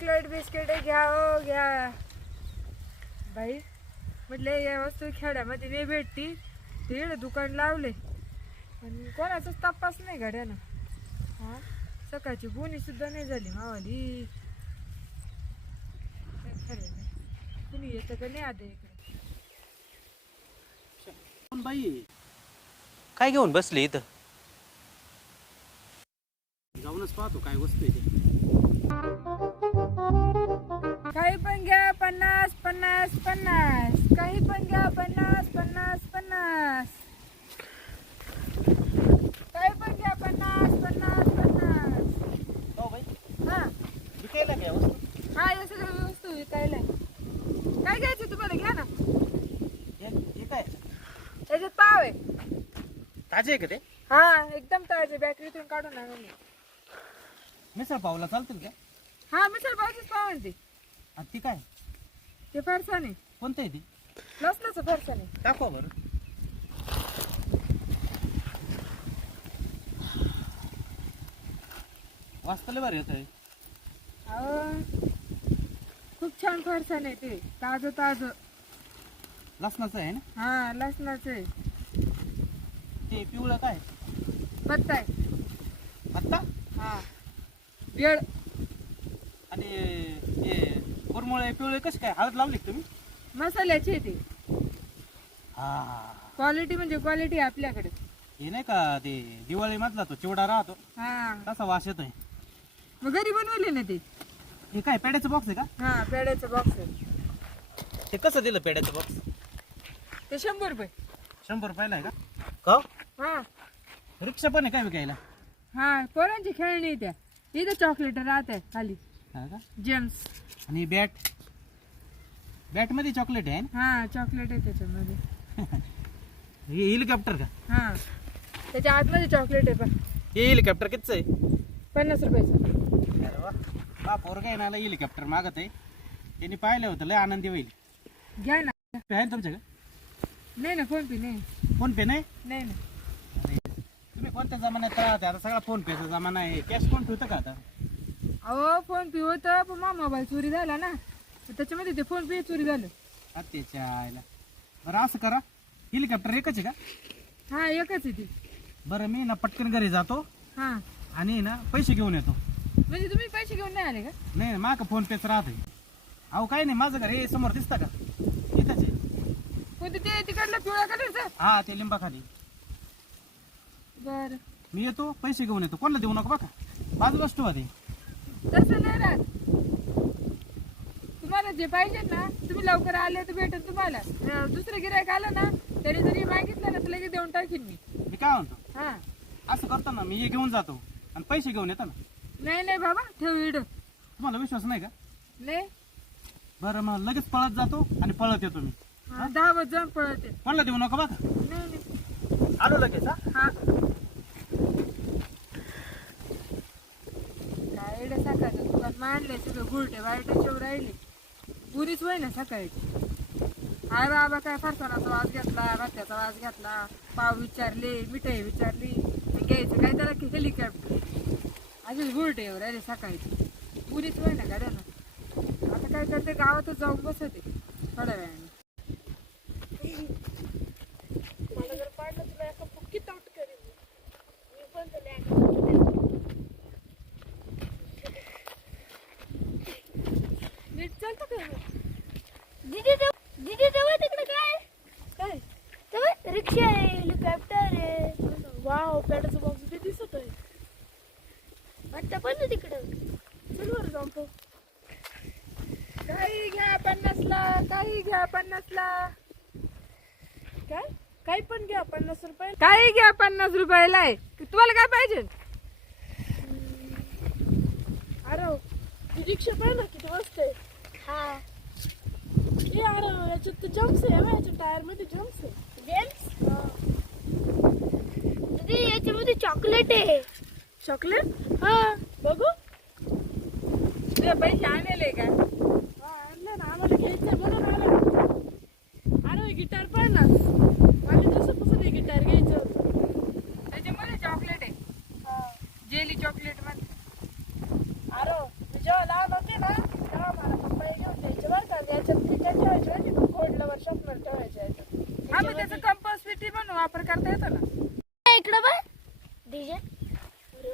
Chocolate biscuit घ्या हो घ्या. बाई म्हटलं या वस्तू खेड्यामध्ये नाही भेटती. ते इकडं दुकान लावले आणि कोणाचाच तपास नाही गाड्यानं हा? सकाळची बोनी सुद्धा नाही झाली मावाली. काय खरं नाही कुणी येतं का नाही आता इकडे? बाई. काय घेऊन बसली इथं? जाऊनच पाहतो काय वस्तू आहे ते. काही पण घ्या पन्नास पन्नास पन्नास. काही पण घ्या पन्नास पन्नास पन्नास. काही पण घ्या पन्नास पन्नास पन्नास. हो बाई. हा. विकायला घ्या वस्तू. हा या सगळ्या वस्तू विकायला. काय घ्यायचं तुम्हाला? घ्या ना. हे काय? त्याच्यात पाव आहे. ताजे आहे का ते? हा एकदम ताजे. बॅटरीतून काढून आणून मिसळ पावला चालतील का? हा मिसळ पावचीच पाव आहे ते. आणि ती काय? ते फरसाने. कोणतं आहे ती? लसणाचं फरसाने. दाखवा बरं. वाचतले बरं येत आहे अहो खूप छान फरसाण आहे ते. ताजं ताजं. लसणाचं आहे ना? हा लसणाचं आहे. ते पिवळं काय? पत्ता आहे. आत्ता हा. बेळ. आणि हे कुरमुळे पिवळे कसे काय? हळद लावली का तुम्ही? मसाल्याची आहे ती. हा. क्वालिटी म्हणजे क्वालिटी आपल्याकडे. हे नाही का ते दिवाळी मधला तो चिवडा राहतो. हा. तसा वास येतोय? मग घरी बनवले ना ते. हे काय पेड्याचं बॉक्स आहे का? हा पेड्याचं बॉक्स आहे. ते कसं दिलं पेड्याचं बॉक्स ते शंभर रुपये. शंभर रुपयाला आहे का? का? हा. रिक्षा पण आहे काय विकायला? हा पोरांची खेळणी आहे त्या. इथं चॉकलेट राहत आहे खाली. हा का? जेम्स आणि बॅट बॅटमध्ये चॉकलेट आहे ना? हा चॉकलेट आहे त्याच्यामध्ये. हे हेलिकॉप्टर का? हा त्याच्या आतमध्ये चॉकलेट आहे पण. हे हेलिकॉप्टर कितीच आहे? पन्नास रुपयाचं. अरे वा. हा पोरगा आहे ना हेलिकॉप्टर मागत आहे. त्यांनी पाहिलं होतं लय आनंदी होईल. घ्या ना. पे आहे ना तुमच्याकडे? नाही ना फोन पे नाही. फोन पे नाही? नाही ना. अरे तुम्ही कोणत्या जमान्यात राहते? आता सगळा फोन पेचा जमाना आहे. कॅश कोण ठेवतं का आता? अहो फोन पे होतं पण मा मोबाईल चोरी झाला ना. तर त्याच्यामध्ये ते फोन पे चोरी झालं. त्याच्या आईला बरं असं करा. हेलिकॉप्टर एकच आहे का? हा एकच आहे ती. बरं मी ना पटकन घरी जातो. हा. आणि ना पैसे घेऊन येतो. म्हणजे तुम्ही पैसे घेऊन नाही आले का? नाही माग फोन पेच राहते अहो काही नाही माझं घर हे समोर दिसतं का? इथंच आहे. कोणते ते तिकडलं पिवळ्या कलरचं हा ते लिंबाखाली. बर. मी येतो पैसे घेऊन येतो. कोणाला देऊ नका बघा बाजूलाच ठेवा ते. तसं नाही राहत. तुम्हाला जे पाहिजे ना तुम्ही लवकर आले तर भेटेल तुम्हाला. अं, दुसरं गिरायक आलं ना तरी जरी मागितलं ना तर लगेच देऊन टाकीन मी. मी काय म्हणतो? हा. असं करतो ना मी हे घेऊन जातो आणि पैसे घेऊन येतो ना. नाही नाही बाबा ठेव इड. तुम्हाला विश्वास नाही का? नाही. बरं मग लगेच पळत जातो आणि पळत येतो मी. हा, दहा वाज जाऊन पळते कोणाला देऊ नका बघा नाही नाही. आलो लगेच हा? हा काय इड सकाळचं दुकान मांडले सगळं गुरटे वाईटाच्या राहिले. पुरीच होय ना सकाळची. आय बाबा काय फरसाणाचा वास घेतला भात्याचा वास घेतला पाव विचारले मिठाई विचारली घ्यायचं काय त्याला हेलिकॉप्टर अजून गुलटे राहिले सकाळी पुरीच होय ना गाड्यानं आता काय करते गावातच जाऊन बसते. थोड्या वेळाने मला जर पाडलं तुला एका फुक्कीत आउट करेन मी पण तुला एका फुक्कीत नीट चालतं का दीदी ते दीदी तेव्हा तिकडे काय काय रिक्षा आहे हेलिकॉप्टर आहे. वाव पॅडाचा बॉक्स ते दिसत आहे. वाटतं पण तिकडं. चल वर जाऊन पाहू. काही घ्या पन्नासला काही घ्या पन्नासला. काय? काही पण घ्या पन्नास रुपये काही घ्या पन्नास रुपयाला आहे. तुम्हाला काय पाहिजे? अरे ही रिक्षा पाहिजे ना किती मस्त आहे. हा. हे अरे याच्यात तर जम्स आहे याच्या टायरमध्ये जम्स आहे दीदी याच्यामध्ये चॉकलेट आहे. चॉकलेट हा. बघू. तुझ्या पैसे आणले का? आणलं ना आम्हाला घ्यायचं म्हणून आलं अरे गिटार पण ना. माझे तसं कसं ते गिटार घ्यायचं त्याच्यामध्ये चॉकलेट आहे. जेली चॉकलेटमध्ये. अरे मी जेव्हा लहान होते ना तेव्हा मला पप्पा घेऊन द्यायचे बरं का. याच्यात ठेवायचे खोडल्यावर शॉपवर ठेवायचे. होता ना? इकडं बघ. डीजे. अरे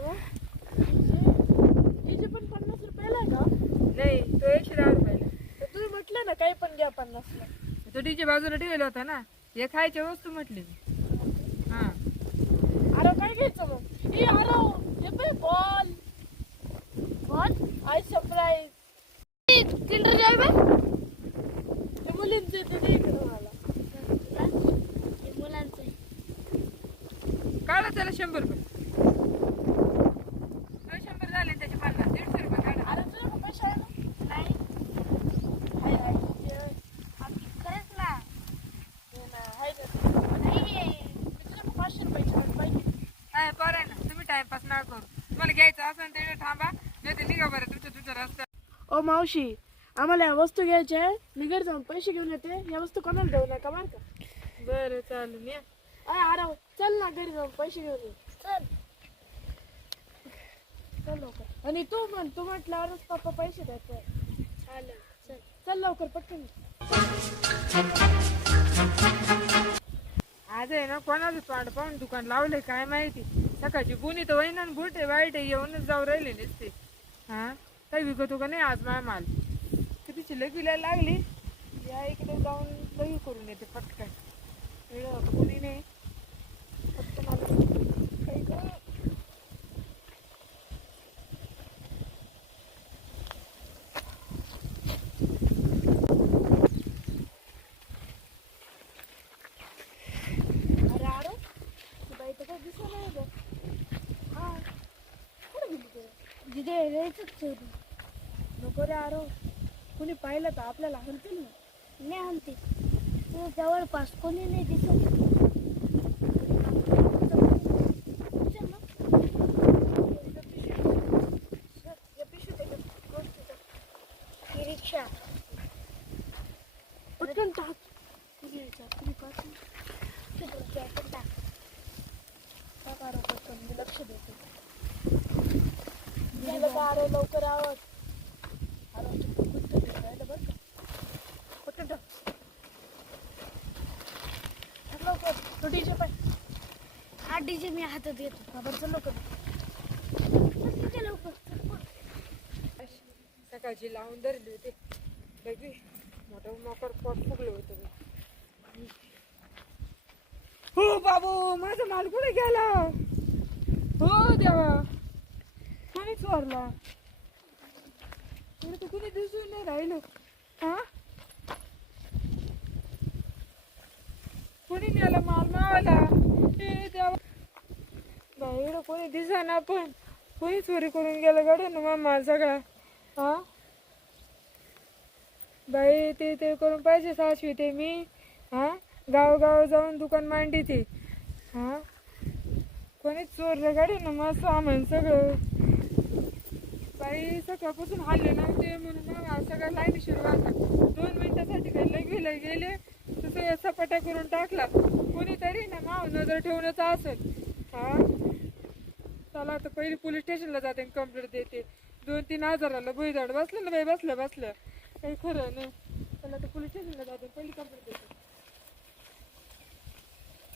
डीजे पण पन्नास रुपयाला आहे का? नाही तो एकशे दहा रुपयाला तर तुम्ही म्हटलं ना काही पण घ्या पन्नासला तो डीजे बाजूला ठेवलेला होता ना हे खायच्या वस्तू म्हटली मी. हा. अरे काय घ्यायचं मग? अरे हे बघ ball ball I surprise Kinder Joy ते मुलींचे ते दे इकडं मला मुलांचे काढा त्याला शंभर रुपये तो शंभर झाले त्याचे पन्नास दीडशे रुपये काढा अरे तुला का पैसे आहे ना नाही हाय हाय आपली खरंच ना हे ना हाय ना नाही मी तुला का पाचशे रुपयाची नोट पाहिजे काय बरं आहे ना तुम्ही टाइमपास ना करू तुम्हाला घ्यायचं असेल इकडे थांबा. नाही निघा बरं तुमच्या तुमच्या रस्त्यात ओ मावशी आम्हाला या वस्तू घ्यायच्या आहे मी घरी जाऊन पैसे घेऊन येते. या वस्तू कोणाला देऊ नका बरं का? बरं चालेल या. अरे अरे चल ना घरी जाऊन पैसे घेऊन ये. चल. चल लवकर. आणि तू म्हण तू म्हटल्यावरच पप्पा पैसे देतोय. चालेल चल. चल लवकर पटकन. आज आहे ना कोणाचं तोंड पाहून दुकान लावलंय काय माहिती? सकाळची गुन्ही तर वहिना बुटे वाईट आहे, येऊनच जाऊ राहिले नसते. हा? काही विकतो का नाही आज माझा माल? कितीची लगीला लागली? या इकडे जाऊन लगी करून येते पटकन वेळ कोणी नाही पटकन आलं. काही गं. अरे अरे ती बाई तर काही दिसत नाही गं हा कुठे गेली ते जिथे यायचंच नको रे आरो कुणी पाहिलं तर आपल्याला हलतील ना. नाही तुझ्या जवळपास कोणी नाही दिसत रिक्षा पटकन टाक तुझ्या ह्याच्यात तुम्ही पासून पटकन मी लक्ष देते अरे लवकर आवड अरे राहिलं बरं का लवकर. तो डीजे पण हा डीजे मी हातात घेतो. हा बरं चल लवकर. सकाळची लावून धरली होती. लगी मोठं मोकर पोट फुगलं होतं मी. हो बाबू माझा माल कुठे गेला? हो देवा. कोणी चोरला इकडे तर कुणी दिसून नाही राहिलं. हा? कोणी नेला माल मावाला? ए देवा. बाई कोणी दिसा ना पण. कोणी चोरी करून गेलं गाडी ना माल सगळा? हा? बाई ते ते करून पाहिजे साचवी ते मी. हा? गावगाव जाऊन दुकान मांडी ते हा? कोणी चोरलं गाडी ना मग सामान सगळं? बाई सकाळपासून हल्ले नव्हते म्हणून सगळं लाईन सुरुवात दोन मिनिटासाठी काही लगेले गेले तसं सपाटा करून टाकला. कोणीतरी ना माव नजर ठेवूनच असेल. हा? चला आता पहिली पोलीस स्टेशनला जाते कंप्लेंट देते. दोन तीन हजाराला भुईदाड बसलं ना बाई बसलं बसलं. काही खरं नाही. चला आता पोलीस स्टेशनला जाते पहिली कंप्लेंट देते.